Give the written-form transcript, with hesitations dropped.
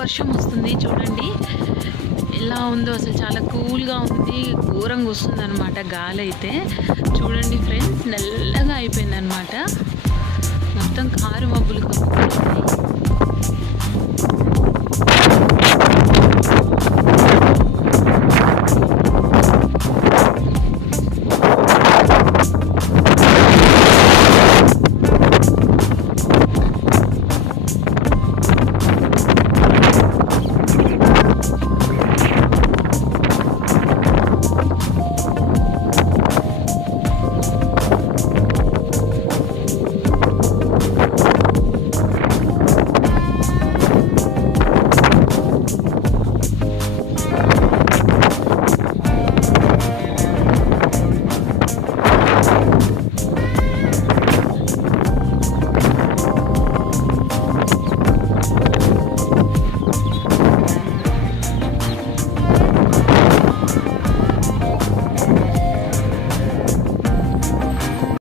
వర్షం వస్తుంది చూడండి ఎలా ఉందో, అసలు చాలా కూల్గా ఉంది, ఘోరంగా వస్తుంది అనమాట గాలి అయితే. చూడండి ఫ్రెండ్స్, నల్లగా అయిపోయింది అనమాట, మొత్తం కారు మబ్బులు కమ్ముకుంటున్నాయి.